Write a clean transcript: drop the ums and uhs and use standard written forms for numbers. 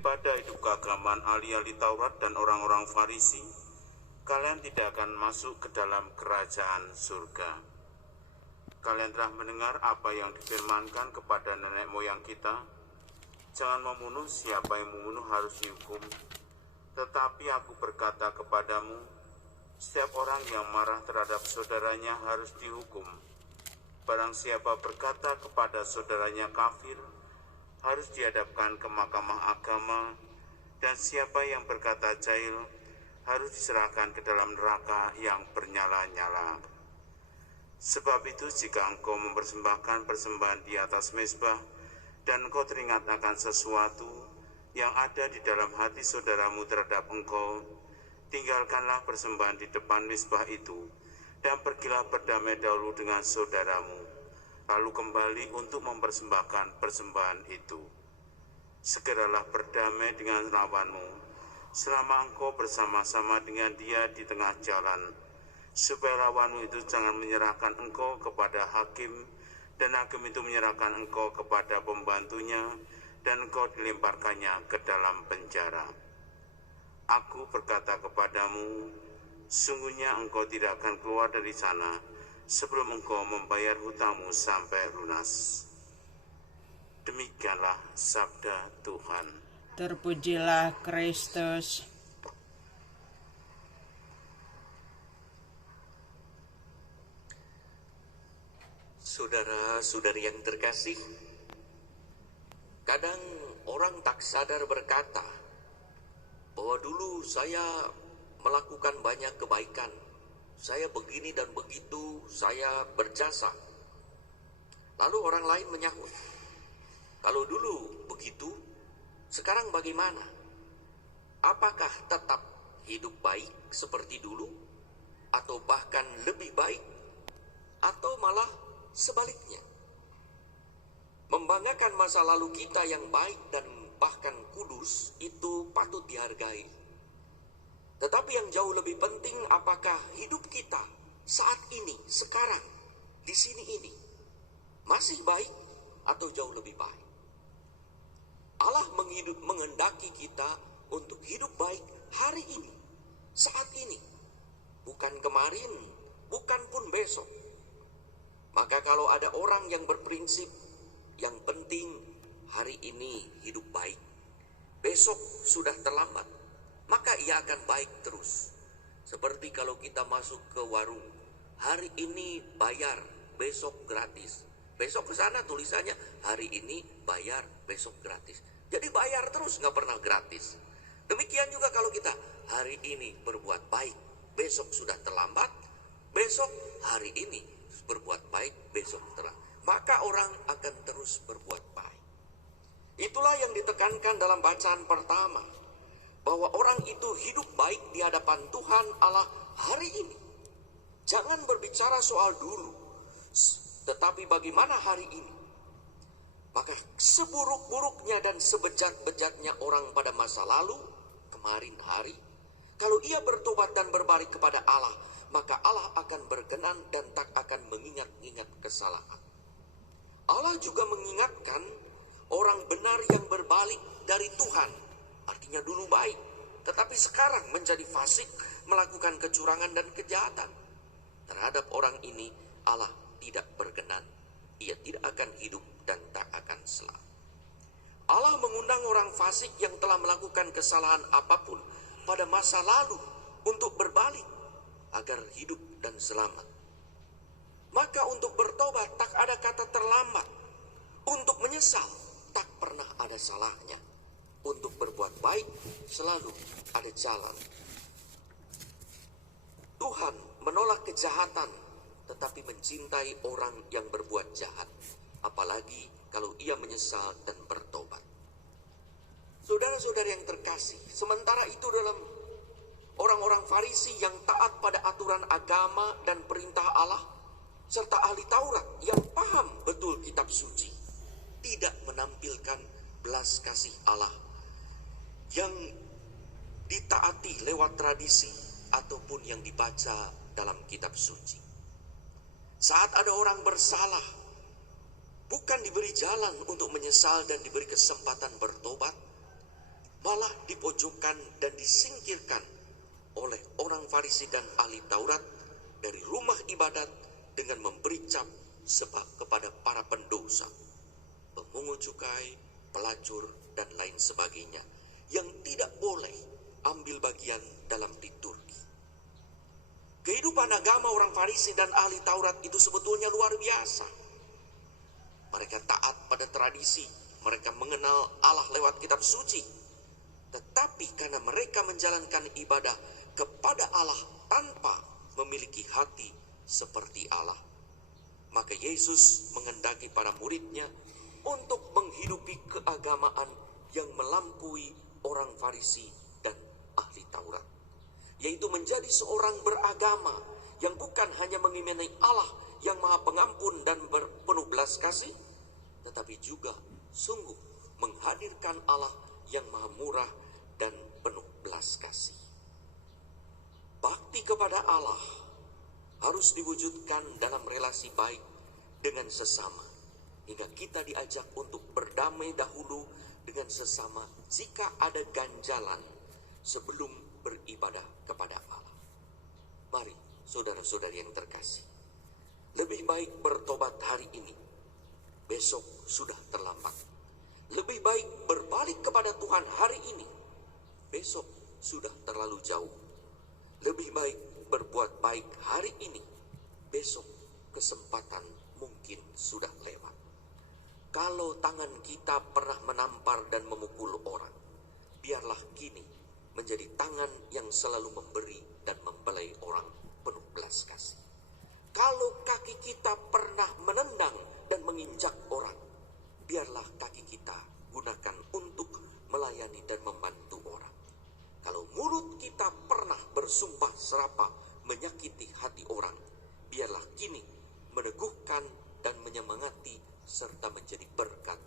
daripada hidup keagamaan ahli-ahli Taurat dan orang-orang Farisi, kalian tidak akan masuk ke dalam kerajaan surga. Kalian telah mendengar apa yang difirmankan kepada nenek moyang kita, jangan membunuh, siapa yang membunuh harus dihukum. Tetapi aku berkata kepadamu, setiap orang yang marah terhadap saudaranya harus dihukum. Barang siapa berkata kepada saudaranya kafir, harus dihadapkan ke mahkamah agama, dan siapa yang berkata jahil harus diserahkan ke dalam neraka yang bernyala-nyala. Sebab itu jika engkau mempersembahkan persembahan di atas mezbah, dan engkau teringat akan sesuatu yang ada di dalam hati saudaramu terhadap engkau, tinggalkanlah persembahan di depan mezbah itu, dan pergilah berdamai dahulu dengan saudaramu, lalu kembali untuk mempersembahkan persembahan itu. Segeralah berdamai dengan lawanmu, selama engkau bersama-sama dengan dia di tengah jalan, supaya lawanmu itu jangan menyerahkan engkau kepada hakim, dan hakim itu menyerahkan engkau kepada pembantunya, dan engkau dilemparkannya ke dalam penjara. Aku berkata kepadamu, sungguhnya engkau tidak akan keluar dari sana sebelum engkau membayar hutangmu sampai lunas. Demikianlah sabda Tuhan. Terpujilah Kristus. Saudara-saudari yang terkasih, kadang orang tak sadar berkata bahwa dulu saya melakukan banyak kebaikan, saya begini dan begitu, saya berjasa. Lalu orang lain menyahut, kalau dulu begitu, sekarang bagaimana? Apakah tetap hidup baik seperti dulu? Atau bahkan lebih baik? Atau malah sebaliknya? Membanggakan masa lalu kita yang baik dan bahkan kudus itu patut dihargai. Tetapi yang jauh lebih penting, apakah hidup kita saat ini, sekarang, di sini ini, masih baik atau jauh lebih baik? Allah menghendaki kita untuk hidup baik hari ini, saat ini, bukan kemarin, bukan pun besok. Maka kalau ada orang yang berprinsip, yang penting hari ini hidup baik, besok sudah terlambat, maka ia akan baik terus. Seperti kalau kita masuk ke warung, hari ini bayar, besok gratis. Besok ke sana tulisannya hari ini bayar, besok gratis. Jadi bayar terus, nggak pernah gratis. Demikian juga kalau kita hari ini berbuat baik, besok sudah terlambat, besok hari ini berbuat baik, besok terlambat. Maka orang akan terus berbuat baik. Itulah yang ditekankan dalam bacaan pertama, bahwa orang itu hidup baik di hadapan Tuhan Allah hari ini. Jangan berbicara soal dulu, tetapi bagaimana hari ini. Maka seburuk-buruknya dan sebejat-bejatnya orang pada masa lalu, kemarin hari, kalau ia bertobat dan berbalik kepada Allah, maka Allah akan berkenan dan tak akan mengingat-ingat kesalahan. Allah juga mengingatkan orang benar yang berbalik dari Tuhan, artinya dulu baik, tetapi sekarang menjadi fasik, melakukan kecurangan dan kejahatan. Terhadap orang ini Allah tidak berkenan. Ia tidak akan hidup dan tak akan selamat. Allah mengundang orang fasik yang telah melakukan kesalahan apapun pada masa lalu untuk berbalik agar hidup dan selamat. Maka untuk bertobat tak ada kata terlambat. Untuk menyesal tak pernah ada salahnya. Untuk berbuat baik selalu ada jalan. Tuhan menolak kejahatan, tetapi mencintai orang yang berbuat jahat. Apalagi kalau ia menyesal dan bertobat. Saudara-saudara yang terkasih, sementara itu dalam orang-orang Farisi yang taat pada aturan agama dan perintah Allah, serta ahli Taurat yang paham betul kitab suci, tidak menampilkan belas kasih Allah yang ditaati lewat tradisi ataupun yang dibaca dalam kitab suci. Saat ada orang bersalah, bukan diberi jalan untuk menyesal dan diberi kesempatan bertobat, malah dipojokkan dan disingkirkan oleh orang Farisi dan ahli Taurat dari rumah ibadat dengan memberi cap sebab kepada para pendosa, pemungut cukai, pelacur, dan lain sebagainya yang tidak boleh ambil bagian dalam liturgi. Kehidupan agama orang Farisi dan ahli Taurat itu sebetulnya luar biasa. Mereka taat pada tradisi, mereka mengenal Allah lewat kitab suci. Tetapi karena mereka menjalankan ibadah kepada Allah tanpa memiliki hati seperti Allah, maka Yesus menghendaki para muridnya untuk menghidupi keagamaan yang melampaui orang Farisi dan ahli Taurat, yaitu menjadi seorang beragama yang bukan hanya mengimani Allah yang Maha Pengampun dan berpenuh belas kasih, tetapi juga sungguh menghadirkan Allah yang Maha Murah dan penuh belas kasih. Bakti kepada Allah harus diwujudkan dalam relasi baik dengan sesama, hingga kita diajak untuk berdamai dahulu dengan sesama jika ada ganjalan sebelum beribadah kepada Allah. Mari saudara-saudari yang terkasih, lebih baik bertobat hari ini, besok sudah terlambat. Lebih baik berbalik kepada Tuhan hari ini, besok sudah terlalu jauh. Lebih baik berbuat baik hari ini, besok kesempatan mungkin sudah lewat. Kalau tangan kita pernah menampar dan memukul orang, biarlah kini menjadi tangan yang selalu memberi dan membelai orang penuh belas kasih. Kalau kaki kita pernah menendang dan menginjak orang, biarlah kaki kita gunakan untuk melayani dan membantu orang. Kalau mulut kita pernah bersumpah serapah menyakiti hati orang, biarlah kini meneguhkan dan menyemangati serta menjadi berkat